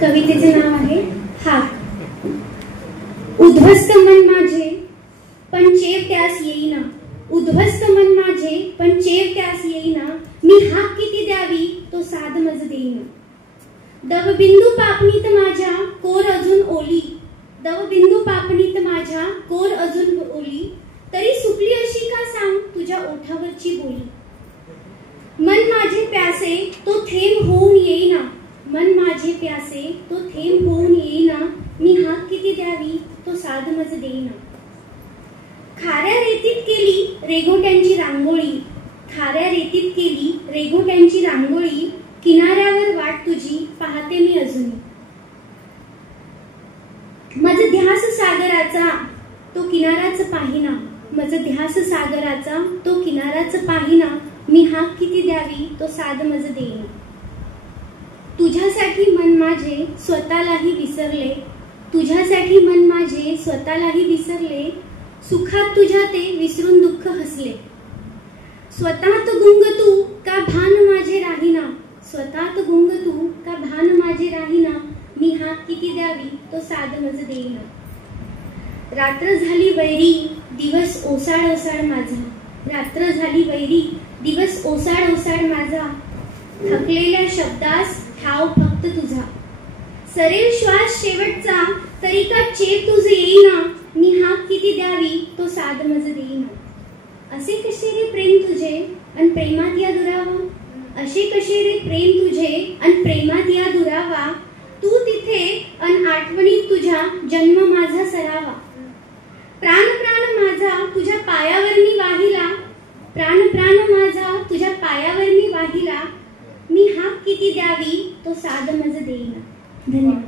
कवितेचे नाव आहे हाक. उद्ध्वस्त मन माझे पण चेव त्यास येईना, उद्ध्वस्त मन माझे पण चेव त्यास येईना, मी हाक किती द्यावी तो साध मज देईना. दवबिंदू पापणीत माझ्या कोर अजून ओली, दवबिंदू पापणीत माझ्या कोर अजून ओली, तरी सुकली अशी का सांग तुझ्या ओठावरची बोली. मन माझे प्यासे तो थेंब होऊन येईना, मन माझे प्यासे तो थेंब होऊन येईना, मी हाक किती द्यावी तो साध मज देईना. खाऱ्या रेतीत केली रेघोट्यांची रांगोळी, खाऱ्या रेतीत केली रेघोट्यांची रांगोळी, किनाऱ्यावर वाट तुझी पाहते मी अजून. मज ध्यास सागराचा तो किनाराच पाहिना, मज ध्यास सागराचा तो किनाराच पाहिना, मी हाक किती द्यावी तो साध मज देईना. तुझ्यासाठी मन माझे स्वतःलाही विसरले, तुझ्यासाठी मन माझे स्वतःलाही विसरले, सुखात तुझ्या ते विसरून दुःख हसले. स्वतःत गुंग तू का भान माझे राहीना, स्वतःत गुंग तू का भान माझे राहीना, मी हाक किती द्यावी तो साध मज देईना. रात्र झाली वैरी दिवस ओसाड ओसाड माझा, रात्र झाली वैरी दिवस ओसाड ओसाड माझा, थकलेल्या शब्दास ठाव फक्त तुझा. सरेल श्वास शेवटचा तरी का चेत तुझ येईना, मी हाक किती द्यावी तो साध मज देईना. असे कसे रे प्रेम तुझे अन प्रेमात या दुरावा, असे कसे रे प्रेम तुझे अन प्रेमात या दुरावा, तू तिथे अन आठवणीत तुझ्या जन्म माझा सरावा. प्राण प्राण माझा तुझ्या पायावर मी वाहिला, प्राण प्राण माझा तुझ्या पायावर मी वाहिला, मी हाक किती द्यावी तो साध मज देईना. धन्यवाद.